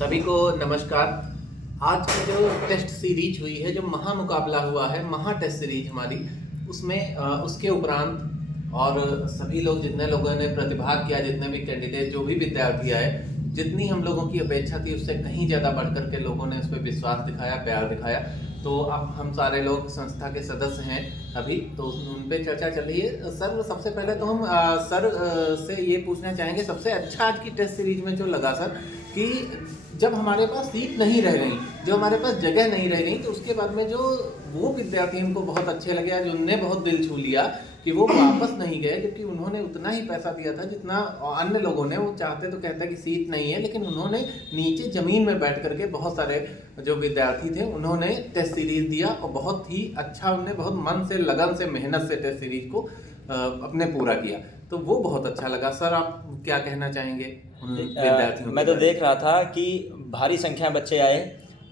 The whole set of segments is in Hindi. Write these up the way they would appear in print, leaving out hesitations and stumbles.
सभी को नमस्कार। आज की जो टेस्ट सीरीज हुई है, जो महा मुकाबला हुआ है, महा टेस्ट सीरीज हमारी, उसमें उसके उपरांत और सभी लोग, जितने लोगों ने प्रतिभाग किया, जितने भी कैंडिडेट, जो भी विद्यार्थी आए, जितनी हम लोगों की अपेक्षा थी उससे कहीं ज़्यादा बढ़कर के लोगों ने उस पर विश्वास दिखाया, प्यार दिखाया। तो अब हम सारे लोग संस्था के सदस्य हैं अभी, तो उन पे चर्चा चल रही है। सर, सबसे पहले तो हम सर से ये पूछना चाहेंगे, सबसे अच्छा आज की टेस्ट सीरीज में जो लगा सर, कि जब हमारे पास सीट नहीं रह गई, जो हमारे पास जगह नहीं रह गई, तो उसके बाद में जो वो विद्यार्थी उनको बहुत अच्छे लगे, जो उनने बहुत दिल छू लिया, कि वो वापस नहीं गए, क्योंकि उन्होंने उतना ही पैसा दिया था जितना अन्य लोगों ने। वो चाहते तो कहते कि सीट नहीं है, लेकिन उन्होंने नीचे ज़मीन में बैठ करके, बहुत सारे जो विद्यार्थी थे उन्होंने टेस्ट सीरीज दिया, और बहुत ही अच्छा, उन्होंने बहुत मन से, लगन से, मेहनत से टेस्ट सीरीज को अपने पूरा किया। तो वो बहुत अच्छा लगा। सर, आप क्या कहना चाहेंगे उन विद्यार्थियों? मैं तो देख रहा था कि भारी संख्या में बच्चे आए,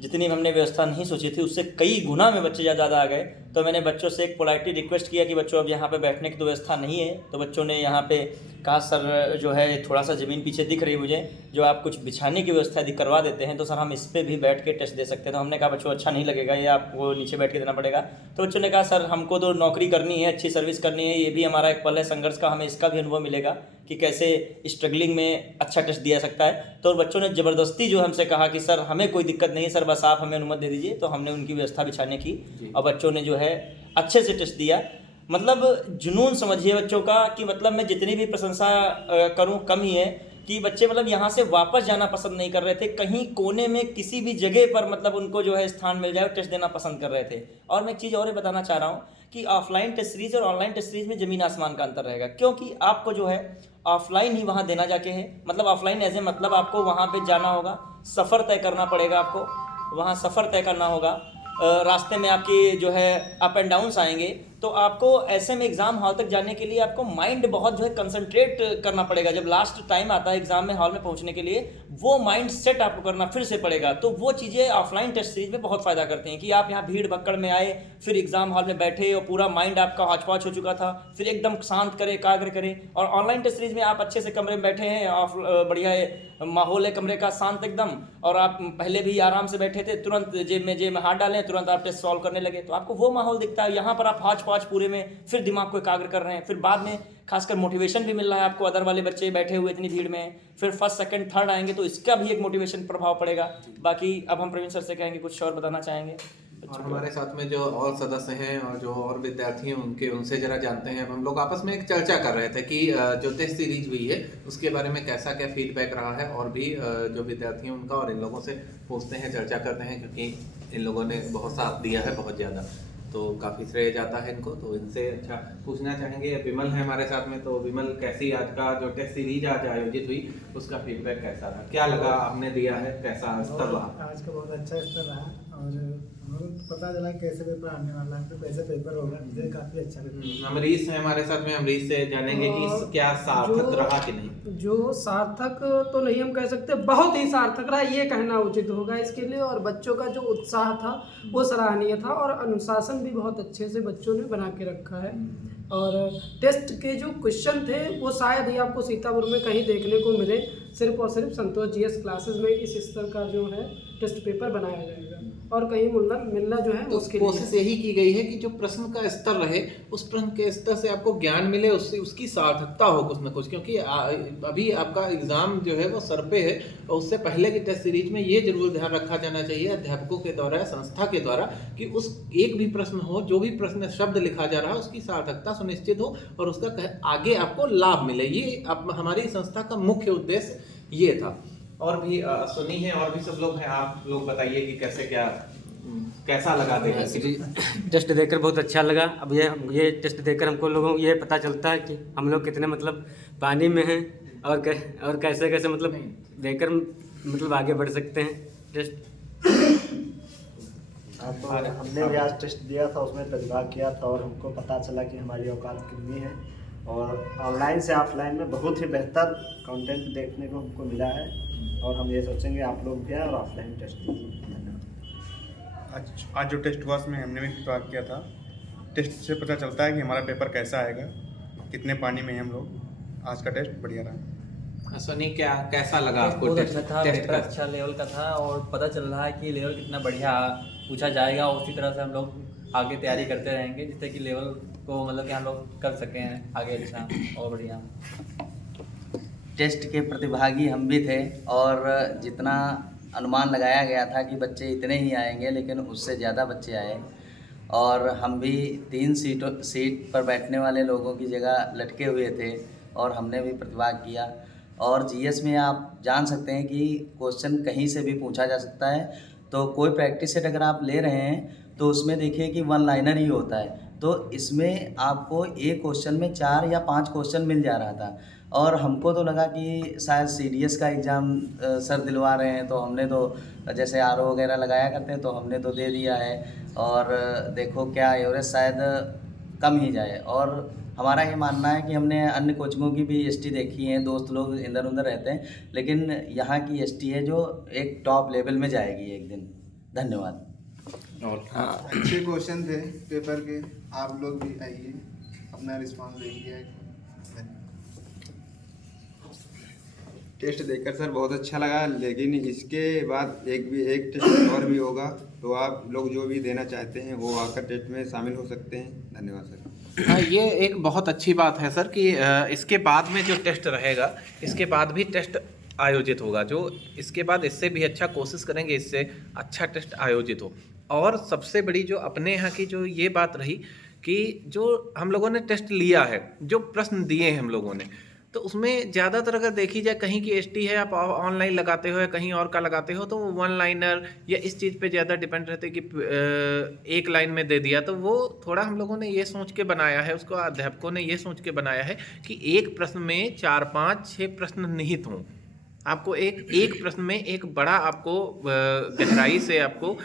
जितनी हमने व्यवस्था नहीं सोची थी उससे कई गुना में बच्चे ज़्यादा आ गए। तो मैंने बच्चों से एक पोलाइटली रिक्वेस्ट किया कि बच्चों, अब यहाँ पे बैठने की तो व्यवस्था नहीं है। तो बच्चों ने यहाँ पे कहा, सर जो है थोड़ा सा ज़मीन पीछे दिख रही है मुझे, जो आप कुछ बिछाने की व्यवस्था यदि करवा देते हैं तो सर हम इस पर भी बैठ के टेस्ट दे सकते हैं। तो हमने कहा बच्चों अच्छा नहीं लगेगा, ये आपको नीचे बैठ के देना पड़ेगा। तो बच्चों ने कहा सर हमको तो नौकरी करनी है, अच्छी सर्विस करनी है, ये भी हमारा एक पल है संघर्ष का, हमें इसका भी अनुभव मिलेगा कि कैसे स्ट्रगलिंग में अच्छा टेस्ट दिया सकता है। तो बच्चों ने ज़बरदस्ती जो हमसे कहा कि सर हमें कोई दिक्कत नहीं है सर, बस आप हमें अनुमति दे दीजिए। तो हमने उनकी व्यवस्था बिछाने की, और बच्चों ने जो है अच्छे से टेस्ट दिया। मतलब जुनून समझिए बच्चों का, कि मतलब मैं जितनी भी प्रशंसा करूं कम ही है, कि बच्चे मतलब यहाँ से वापस जाना पसंद नहीं कर रहे थे। कहीं कोने में किसी भी जगह पर मतलब उनको जो है स्थान मिल जाए, टेस्ट देना पसंद कर रहे थे। और मैं एक चीज़ और बताना चाह रहा हूँ कि ऑफलाइन टेस्ट सीरीज और ऑनलाइन टेस्ट सीरीज में ज़मीन आसमान का अंतर रहेगा, क्योंकि आपको जो है ऑफलाइन ही वहाँ देना जाके है। मतलब ऑफलाइन ऐसे मतलब आपको वहाँ पे जाना होगा, सफ़र तय करना पड़ेगा, आपको वहाँ सफ़र तय करना होगा। रास्ते में आपकी जो है अप एंड डाउन्स आएंगे, तो आपको ऐसे में एग्ज़ाम हॉल तक जाने के लिए आपको माइंड बहुत जो है कंसंट्रेट करना पड़ेगा। जब लास्ट टाइम आता है एग्ज़ाम में हॉल में पहुंचने के लिए, वो माइंड सेट आपको करना फिर से पड़ेगा। तो वो चीज़ें ऑफलाइन टेस्ट सीरीज में बहुत फ़ायदा करती हैं, कि आप यहाँ भीड़ भक्कड़ में आए, फिर एग्ज़ाम हॉल में बैठे और पूरा माइंड आपका हौच-पौच हो चुका था, फिर एकदम शांत करें, एकाग्र करें। और ऑनलाइन टेस्ट सीरीज में आप अच्छे से कमरे में बैठे हैं, बढ़िया है, माहौल है कमरे का शांत एकदम, और आप पहले भी आराम से बैठे थे, तुरंत जेब में हाथ डालें, तुरंत आप टेस्ट सॉल्व करने लगे, तो आपको वो माहौल दिखता है। यहाँ पर आप हौच पौच पूरे में फिर दिमाग को एकाग्र कर रहे हैं, फिर बाद में खासकर मोटिवेशन भी मिल रहा है आपको। अदर वाले बच्चे बैठे हुए इतनी भीड़ में, फिर फर्स्ट सेकंड थर्ड आएंगे, तो इसका भी एक मोटिवेशन प्रभाव पड़ेगा। बाकी अब हम प्रवीण सर से कहेंगे, कुछ और बताना चाहेंगे? और हमारे साथ में जो और सदस्य हैं और जो और विद्यार्थी हैं, उनसे जरा जानते हैं। अब हम लोग आपस में एक चर्चा कर रहे थे कि जो टेस्ट सीरीज हुई है उसके बारे में कैसा क्या फीडबैक रहा है, और भी जो विद्यार्थी हैं उनका, और इन लोगों से पूछते हैं, चर्चा करते हैं, क्योंकि इन लोगों ने बहुत साथ दिया है, बहुत ज़्यादा, तो काफ़ी श्रेय जाता है इनको। तो इनसे अच्छा पूछना चाहेंगे। विमल है हमारे साथ में। तो विमल, कैसी आज का जो टेस्ट सीरीज आज आयोजित हुई, उसका फीडबैक कैसा रहा? क्या लगा, आपने दिया है, कैसा स्तर रहा? आज का बहुत अच्छा स्तर रहा, और पता चला कैसे पेपर आने वाला है, तो कैसे पेपर होगा, मुझे काफ़ी अच्छा लगा। अमरीश है हमारे साथ में। अमरीश से जानेंगे कि क्या सार्थक रहा कि नहीं। जो सार्थक तो नहीं हम कह सकते, बहुत ही सार्थक रहा ये कहना उचित होगा इसके लिए। और बच्चों का जो उत्साह था वो सराहनीय था, और अनुशासन भी बहुत अच्छे से बच्चों ने बना के रखा है। और टेस्ट के जो क्वेश्चन थे वो शायद ही आपको सीतापुर में कहीं देखने को मिले, सिर्फ और सिर्फ संतोष जीएस क्लासेस में इस स्तर का जो है टेस्ट पेपर बनाया जाएगा, और कहीं मिलना जो है तो उसके कोशिश यही की गई है कि जो प्रश्न का स्तर रहे, उस प्रश्न के स्तर से आपको ज्ञान मिले, उससे उसकी सार्थकता हो कुछ ना कुछ। क्योंकि अभी आपका एग्जाम जो है वो सर पे है, और उससे पहले की टेस्ट सीरीज में ये जरूर ध्यान रखा जाना चाहिए अध्यापकों के द्वारा, संस्था के द्वारा, कि उस एक भी प्रश्न हो, जो भी प्रश्न शब्द लिखा जा रहा है, उसकी सार्थकता सुनिश्चित हो, और उसका आगे आपको लाभ मिले। ये हमारी संस्था का मुख्य उद्देश्य ये था। और भी सुनी है, और भी सब लोग हैं। आप लोग बताइए कि कैसा लगा देगा? जी, टेस्ट देकर बहुत अच्छा लगा। अब ये टेस्ट देकर हमको लोगों को ये पता चलता है कि हम लोग कितने मतलब पानी में हैं, और कैसे कैसे मतलब देकर मतलब आगे बढ़ सकते हैं। टेस्ट तो हमने भी आज टेस्ट दिया था, उसमें प्रतिभाग किया था, और हमको पता चला कि हमारी औकात कितनी है। और ऑनलाइन से ऑफलाइन में बहुत ही बेहतर कंटेंट देखने को हमको मिला है, और हम ये सोचेंगे आप लोग भी आए और ऑफलाइन टेस्ट दीजिए। आज जो टेस्ट हुआ उसमें हमने भी प्रतिभाग किया था। टेस्ट से पता चलता है कि हमारा पेपर कैसा आएगा, कितने पानी में हैं हम लोग। आज का टेस्ट बढ़िया रहा। सनी, क्या कैसा लगा आपको बहुत टेस्ट? अच्छा था, टेस्ट पेपर का अच्छा लेवल का था और पता चल रहा है कि लेवल कितना बढ़िया पूछा जाएगा और उसी तरह से हम लोग आगे तैयारी करते रहेंगे जिससे कि लेवल को मतलब कि हम लोग कर सकें आगे अच्छा और बढ़िया। टेस्ट के प्रतिभागी हम भी थे और जितना अनुमान लगाया गया था कि बच्चे इतने ही आएंगे, लेकिन उससे ज़्यादा बच्चे आए और हम भी 3 सीट पर बैठने वाले लोगों की जगह लटके हुए थे और हमने भी प्रतिभाग किया। और जीएस में आप जान सकते हैं कि क्वेश्चन कहीं से भी पूछा जा सकता है, तो कोई प्रैक्टिस सेट अगर आप ले रहे हैं तो उसमें देखिए कि 1 लाइनर ही होता है, तो इसमें आपको एक क्वेश्चन में 4 या 5 क्वेश्चन मिल जा रहा था। और हमको तो लगा कि शायद सीडीएस का एग्ज़ाम सर दिलवा रहे हैं, तो हमने तो जैसे आरओ वगैरह लगाया करते हैं तो हमने तो दे दिया है। और देखो क्या एवरेज शायद कम ही जाए। और हमारा ये मानना है कि हमने अन्य कोचिंगों की भी एसटी देखी है, दोस्त लोग इधर उधर रहते हैं, लेकिन यहाँ की एसटी है जो एक टॉप लेवल में जाएगी एक दिन। धन्यवाद। और अच्छे क्वेश्चन थे पेपर के, आप लोग भी आइए अपना रिस्पांस देखिए। टेस्ट देखकर सर बहुत अच्छा लगा, लेकिन इसके बाद एक टेस्ट और भी होगा, तो आप लोग जो भी देना चाहते हैं वो आकर टेस्ट में शामिल हो सकते हैं। धन्यवाद सर। हाँ, ये एक बहुत अच्छी बात है सर कि इसके बाद में जो टेस्ट रहेगा, इसके बाद भी टेस्ट आयोजित होगा, जो इसके बाद इससे भी अच्छा कोशिश करेंगे, इससे अच्छा टेस्ट आयोजित हो। और सबसे बड़ी जो अपने यहाँ की जो ये बात रही कि जो हम लोगों ने टेस्ट लिया है, जो प्रश्न दिए हैं हम लोगों ने, तो उसमें ज़्यादातर अगर देखी जाए कहीं की एसटी है, आप ऑनलाइन लगाते हो या कहीं और का लगाते हो, तो वो 1 लाइनर या इस चीज़ पे ज़्यादा डिपेंड रहते कि 1 लाइन में दे दिया, तो वो थोड़ा हम लोगों ने ये सोच के बनाया है, उसको अध्यापकों ने ये सोच के बनाया है कि एक प्रश्न में 4, 5, 6 प्रश्न निहित हों। आपको एक प्रश्न में एक बड़ा आपको गहराई से आपको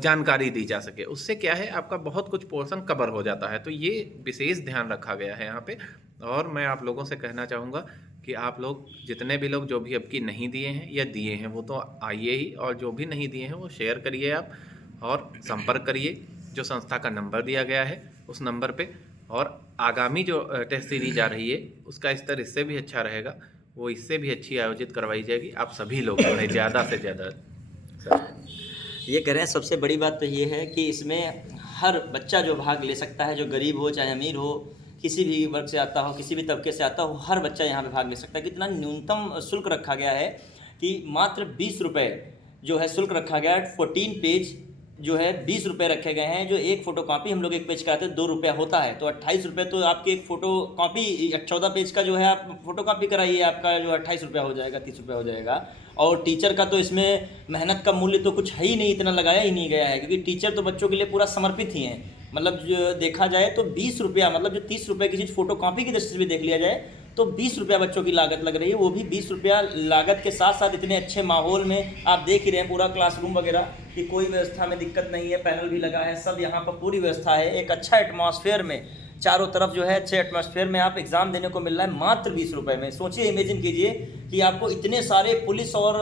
जानकारी दी जा सके, उससे क्या है आपका बहुत कुछ पोर्शन कवर हो जाता है। तो ये विशेष ध्यान रखा गया है यहाँ पे। और मैं आप लोगों से कहना चाहूँगा कि आप लोग जितने भी लोग जो भी अब की नहीं दिए हैं या दिए हैं वो तो आइए ही, और जो भी नहीं दिए हैं वो शेयर करिए आप और संपर्क करिए जो संस्था का नंबर दिया गया है उस नंबर पे। और आगामी जो टेस्ट सीरीज आ रही है उसका स्तर इससे भी अच्छा रहेगा, वो इससे भी अच्छी आयोजित करवाई जाएगी। आप सभी लोग पढ़ें ज़्यादा से ज़्यादा। ये कह रहे हैं सबसे बड़ी बात तो ये है कि इसमें हर बच्चा जो भाग ले सकता है, जो गरीब हो चाहे अमीर हो, किसी भी वर्ग से आता हो, किसी भी तबके से आता हो, हर बच्चा यहाँ पे भाग ले सकता है। कितना न्यूनतम शुल्क रखा गया है कि मात्र 20 रुपये जो है शुल्क रखा गया है। 14 पेज जो है 20 रुपये रखे गए हैं। जो एक फ़ोटो कॉपी हम लोग एक पेज कराते हैं 2 रुपया होता है, तो 28 रुपये तो आपकी एक फ़ोटो कॉपी 14 पेज का जो है आप फोटो कॉपी कराइए, आपका जो 28 रुपया हो जाएगा, 30 रुपया हो जाएगा। और टीचर का तो इसमें मेहनत का मूल्य तो कुछ है ही नहीं, इतना लगाया ही नहीं गया है, क्योंकि टीचर तो बच्चों के लिए पूरा समर्पित ही हैं। मतलब जो देखा जाए तो 20 रुपया, मतलब जो 30 रुपये की चीज़ फोटो कॉपी की दृष्टि से भी देख लिया जाए तो 20 रुपया बच्चों की लागत लग रही है। वो भी 20 रुपया लागत के साथ साथ इतने अच्छे माहौल में आप देख ही रहे हैं, पूरा क्लासरूम वगैरह कि कोई व्यवस्था में दिक्कत नहीं है, पैनल भी लगा है, सब यहाँ पर पूरी व्यवस्था है। एक अच्छा एटमॉस्फेयर में चारों तरफ जो है अच्छे एटमॉस्फेयर में आप एग्ज़ाम देने को मिल रहा है मात्र 20 रुपये में। सोचिए, इमेजिन कीजिए कि आपको इतने सारे पुलिस और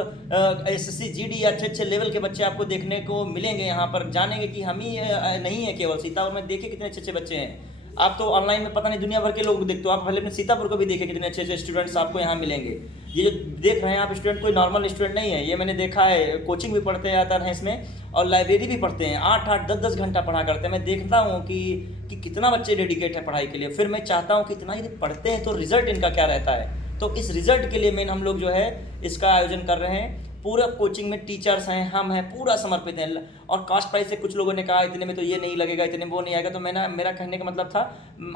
एसएससी जीडी अच्छे अच्छे लेवल के बच्चे आपको देखने को मिलेंगे। यहाँ पर जानेंगे कि हम ही नहीं है केवल सीतापुर में, देखिए कितने अच्छे अच्छे बच्चे हैं। आप तो ऑनलाइन में पता नहीं दुनिया भर के लोग देखते हो, आप पहले अपने सीतापुर को भी देखिए कितने अच्छे अच्छे स्टूडेंट्स आपको यहाँ मिलेंगे। ये जो देख रहे हैं आप स्टूडेंट कोई नॉर्मल स्टूडेंट नहीं है, ये मैंने देखा है। कोचिंग भी पढ़ते जाता है इसमें और लाइब्रेरी भी पढ़ते हैं, 8-8, 10-10 घंटा पढ़ा करते हैं। मैं देखता हूँ कि कितना बच्चे डेडिकेट है पढ़ाई के लिए। फिर मैं चाहता हूँ कि इतना यदि पढ़ते हैं तो रिजल्ट इनका क्या रहता है। तो इस रिजल्ट के लिए मेन हम लोग जो है इसका आयोजन कर रहे हैं। पूरा कोचिंग में टीचर्स हैं, हम हैं, पूरा समर्पित हैं। और कास्ट प्राइस से कुछ लोगों ने कहा इतने में तो ये नहीं लगेगा, इतने में वो नहीं आएगा। तो मेरा कहने का मतलब था,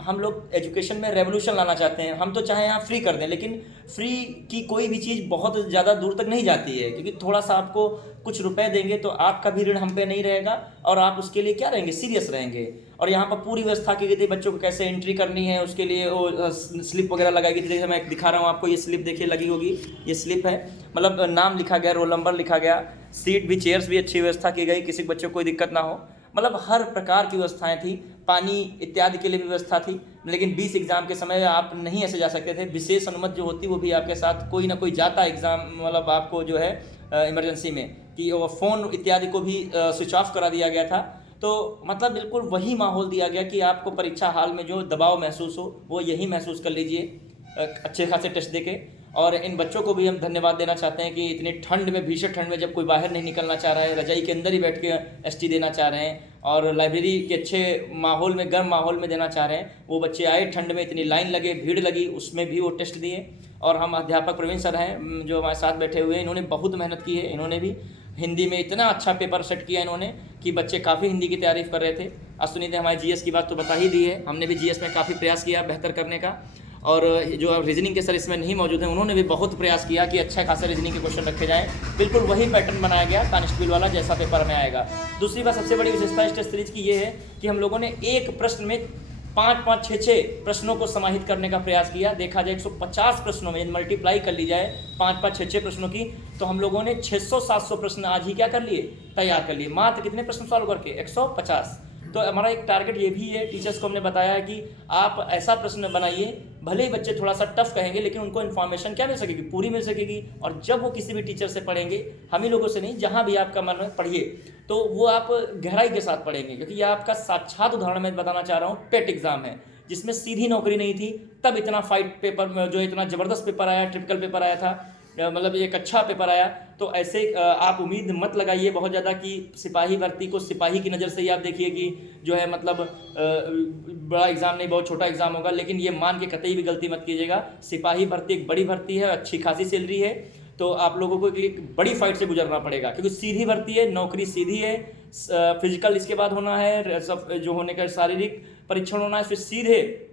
हम लोग एजुकेशन में रेवोल्यूशन लाना चाहते हैं। हम तो चाहे यहाँ फ्री कर दें, लेकिन फ्री की कोई भी चीज़ बहुत ज़्यादा दूर तक नहीं जाती है, क्योंकि थोड़ा सा आपको कुछ रुपए देंगे तो आपका भी ऋण हम पे नहीं रहेगा और आप उसके लिए क्या रहेंगे, सीरियस रहेंगे। और यहाँ पर पूरी व्यवस्था की गई थी, बच्चों को कैसे एंट्री करनी है उसके लिए वो स्लिप वगैरह लगाई गई थी। जैसे मैं दिखा रहा हूँ आपको, ये स्लिप देखिए लगी होगी, ये स्लिप है, मतलब नाम लिखा गया, रोल नंबर लिखा गया, सीट भी, चेयर्स भी अच्छी व्यवस्था की गई, किसी बच्चे को कोई दिक्कत ना हो। मतलब हर प्रकार की व्यवस्थाएं थी, पानी इत्यादि के लिए भी व्यवस्था थी। लेकिन 20 एग्ज़ाम के समय आप नहीं ऐसे जा सकते थे। विशेष अनुमति जो होती वो भी आपके साथ कोई ना कोई जाता एग्ज़ाम, मतलब आपको जो है इमरजेंसी में, कि वो फ़ोन इत्यादि को भी स्विच ऑफ करा दिया गया था। तो मतलब बिल्कुल वही माहौल दिया गया कि आपको परीक्षा हाल में जो दबाव महसूस हो वो यही महसूस कर लीजिए अच्छे खासे टेस्ट देके। और इन बच्चों को भी हम धन्यवाद देना चाहते हैं कि इतनी ठंड में, भीषण ठंड में, जब कोई बाहर नहीं निकलना चाह रहा है, रजाई के अंदर ही बैठ के एसटी देना चाह रहे हैं और लाइब्रेरी के अच्छे माहौल में, गर्म माहौल में देना चाह रहे हैं, वो बच्चे आए, ठंड में इतनी लाइन लगे, भीड़ लगी, उसमें भी वो टेस्ट दिए। और हम अध्यापक प्रवीण सर हैं जो हमारे साथ बैठे हुए हैं, इन्होंने बहुत मेहनत की है। इन्होंने भी हिंदी में इतना अच्छा पेपर सेट किया इन्होंने कि बच्चे काफ़ी हिंदी की तारीफ़ कर रहे थे। अश्विनी ने हमारे जीएस की बात तो बता ही दी है, हमने भी जीएस में काफ़ी प्रयास किया बेहतर करने का। और जो रीजनिंग के सर इसमें नहीं मौजूद हैं, उन्होंने भी बहुत प्रयास किया कि अच्छा खासा रीजनिंग के क्वेश्चन रखे जाएँ। बिल्कुल वही पैटर्न बनाया गया कांस्टेबल वाला जैसा पेपर में आएगा। दूसरी बात, सबसे बड़ी विशेषता इस टेस्ट सीरीज की ये है कि हम लोगों ने एक प्रश्न में 5-5, 6-6 प्रश्नों को समाहित करने का प्रयास किया। देखा जाए 150 प्रश्नों में मल्टीप्लाई कर ली जाए 5-5, 6-6 प्रश्नों की, तो हम लोगों ने 600-700 प्रश्न आज ही क्या कर लिए, तैयार कर लिए, मात्र कितने प्रश्न सॉल्व करके, 150। तो हमारा एक टारगेट ये भी है, टीचर्स को हमने बताया है कि आप ऐसा प्रश्न बनाइए, भले ही बच्चे थोड़ा सा टफ कहेंगे लेकिन उनको इन्फॉर्मेशन क्या मिल सकेगी, पूरी मिल सकेगी। और जब वो किसी भी टीचर से पढ़ेंगे, हम ही लोगों से नहीं, जहाँ भी आपका मन में पढ़िए, तो वो आप गहराई के साथ पढ़ेंगे। क्योंकि ये आपका साक्षात उदाहरण मैं बताना चाह रहा हूँ, पेट एग्जाम है जिसमें सीधी नौकरी नहीं थी, तब इतना फाइट पेपर में जो इतना ज़बरदस्त पेपर आया, ट्रिपिकल पेपर आया था, मतलब एक अच्छा पेपर आया। तो ऐसे आप उम्मीद मत लगाइए बहुत ज़्यादा कि सिपाही भर्ती को सिपाही की नज़र से ही आप देखिए कि जो है मतलब बड़ा एग्ज़ाम नहीं, बहुत छोटा एग्ज़ाम होगा, लेकिन ये मान के कतई भी गलती मत कीजिएगा। सिपाही भर्ती एक बड़ी भर्ती है, अच्छी खासी सैलरी है, तो आप लोगों को एक बड़ी फाइट से गुजरना पड़ेगा क्योंकि सीधी भर्ती है, नौकरी सीधी है, फिजिकल इसके बाद होना है, सब जो होने का शारीरिक परीक्षण होना है, फिर सीधे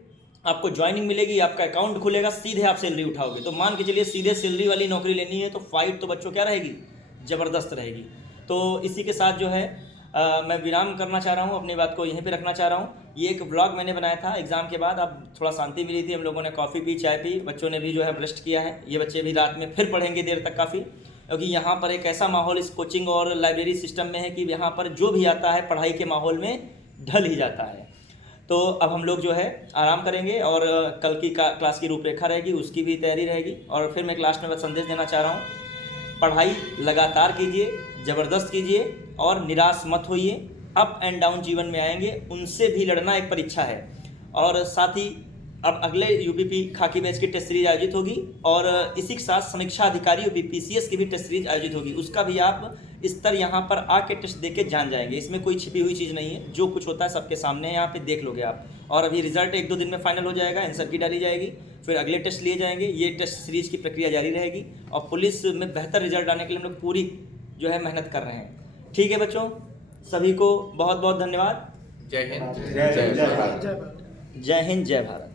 आपको ज्वाइनिंग मिलेगी, आपका अकाउंट खुलेगा, सीधे आप सैलरी उठाओगे। तो मान के चलिए सीधे सैलरी वाली नौकरी लेनी है तो फाइट तो बच्चों क्या रहेगी, ज़बरदस्त रहेगी। तो इसी के साथ जो है मैं विराम करना चाह रहा हूँ, अपनी बात को यहीं पे रखना चाह रहा हूँ। ये एक व्लॉग मैंने बनाया था एग्ज़ाम के बाद, अब थोड़ा शांति मिली थी, हम लोगों ने कॉफ़ी पी, चाय पी, बच्चों ने भी जो है ब्रश किया है। ये बच्चे भी रात में फिर पढ़ेंगे देर तक काफ़ी, क्योंकि यहाँ पर एक ऐसा माहौल इस कोचिंग और लाइब्रेरी सिस्टम में है कि यहाँ पर जो भी आता है पढ़ाई के माहौल में ढल ही जाता है। तो अब हम लोग जो है आराम करेंगे और कल की क्लास की रूपरेखा रहेगी, उसकी भी तैयारी रहेगी। और फिर मैं क्लास में बस संदेश देना चाह रहा हूँ, पढ़ाई लगातार कीजिए, ज़बरदस्त कीजिए और निराश मत होइए। अप एंड डाउन जीवन में आएंगे, उनसे भी लड़ना एक परीक्षा है। और साथ ही अब अगले यूपीपी खाकी बैच की टेस्ट सीरीज आयोजित होगी और इसी के साथ समीक्षा अधिकारी यूपीपीसीएस की भी टेस्ट सीरीज आयोजित होगी। उसका भी आप स्तर यहाँ पर आके टेस्ट दे के जान जाएंगे। इसमें कोई छिपी हुई चीज़ नहीं है, जो कुछ होता है सबके सामने है, यहाँ पे देख लोगे आप। और अभी रिजल्ट 1-2 दिन में फाइनल हो जाएगा, आंसर की डाली जाएगी, फिर अगले टेस्ट लिए जाएंगे। ये टेस्ट सीरीज की प्रक्रिया जारी रहेगी और पुलिस में बेहतर रिजल्ट आने के लिए हम लोग पूरी जो है मेहनत कर रहे हैं। ठीक है बच्चों, सभी को बहुत बहुत धन्यवाद। जय हिंद, जय भारत। जय हिंद, जय भारत।